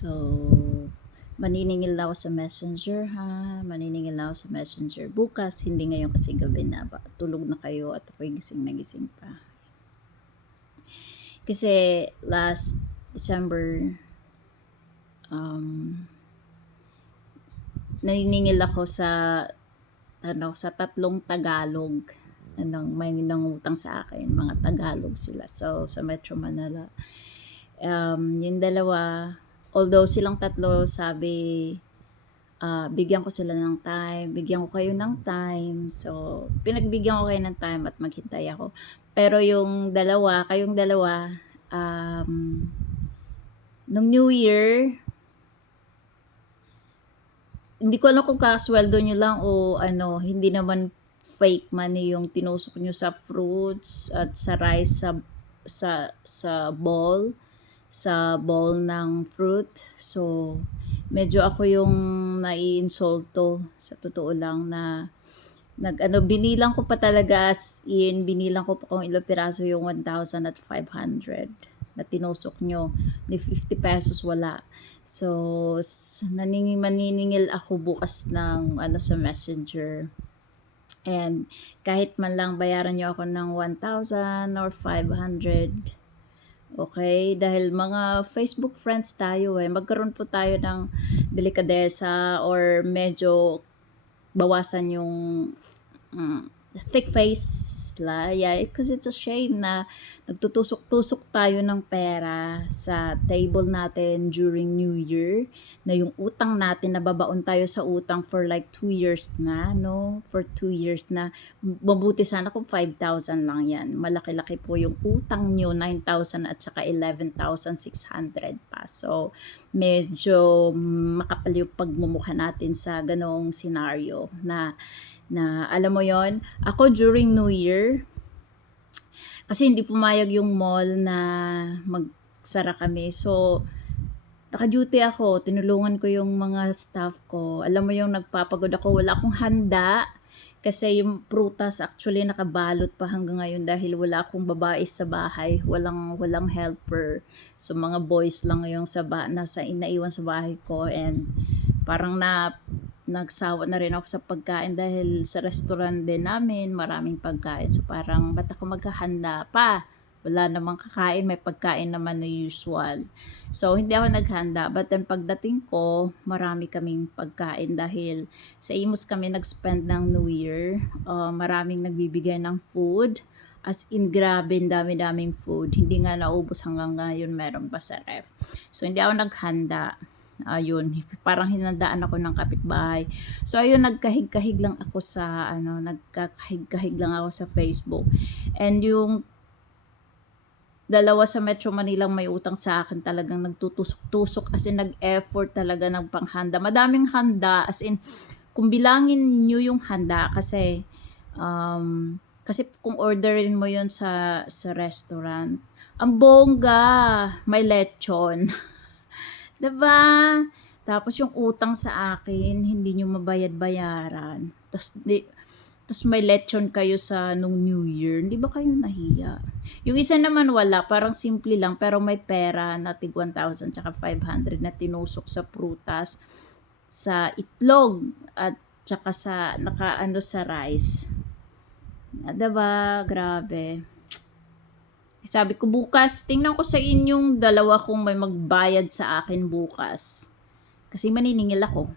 So, maniningil na ako sa Messenger ha. Maniningil na ako sa Messenger. Bukas, hindi ngayon kasi gabi na ba. Tulog na kayo at ako'y gising na gising pa. Kasi last December, naniningil ako sa tatlong Tagalog. May nangutang sa akin, mga Tagalog sila. So, sa Metro Manila. Yung dalawa, although silang tatlo sabi, bigyan ko sila ng time, bigyan ko kayo ng time. So, pinagbigyan ko kayo ng time at maghintay ako. Pero kayong dalawa, nung New Year, hindi ko alam kung kakasweldo nyo lang o hindi naman fake money yung tinusok nyo sa fruits at sa rice sa bowl ng fruit. So, medyo ako yung naiinsulto sa totoo lang na binilang ko pa talaga binilang ko pa kung ilang piraso yung 1,500 na tinusok nyo. Ni 50 pesos wala. So, maniningil ako bukas ng sa Messenger. And kahit man lang bayaran nyo ako ng 1,000 or 500, okay? Dahil mga Facebook friends tayo magkaroon po tayo ng delikadesa or medyo bawasan yung thick face because it's a shame na nagtutusok-tusok tayo ng pera sa table natin during New Year, na yung utang natin, nababaon tayo sa utang for like 2 years na, no? For 2 years na. Mabuti sana kung 5,000 lang yan. Malaki-laki po yung utang nyo, 9,000 at saka 11,600 pa. So, medyo makapal yung pagmumukha natin sa ganong scenario na alam mo yon. Ako during New Year, kasi hindi pumayag yung mall na magsara kami. So, naka-duty ako. Tinulungan ko yung mga staff ko. Alam mo yung nagpapagod ako. Wala akong handa. Kasi yung prutas actually nakabalot pa hanggang ngayon dahil wala akong babae sa bahay. Walang helper. So, mga boys lang yung naiwan sa bahay ko. And parang nagsawa na rin ako sa pagkain dahil sa restaurant din namin maraming pagkain. So parang ba't ako maghahanda pa? Wala namang kakain, may pagkain naman na usual. So hindi ako naghanda, but then pagdating ko, marami kaming pagkain dahil sa Imus kami nag-spend ng New Year. Maraming nagbibigay ng food. As in, grabe, dami-daming food. Hindi nga naubos hanggang ngayon, meron pa sa ref. So hindi ako naghanda. Ayun, parang hinandaan ako ng kapitbahay. So ayun, nagkahig-kahig lang ako sa Facebook. And yung dalawa sa Metro Manila may utang sa akin, talagang nagtutusok-tusok, as in nag-effort talaga ng panghanda. Madaming handa, as in kung bilangin nyo yung handa kasi kung orderin mo yun sa restaurant, ang bongga, may lechon. Diba? Tapos yung utang sa akin, hindi nyo mabayad-bayaran. Tapos may lechon kayo nung New Year. Hindi ba kayo nahiya? Yung isa naman wala, parang simple lang, pero may pera na tig 1,000 tsaka 500 na tinusok sa prutas, sa itlog, at tsaka sa rice. Diba? Grabe. Sabi ko bukas, tingnan ko sa inyong dalawa kung may magbayad sa akin bukas. Kasi maniningil ako.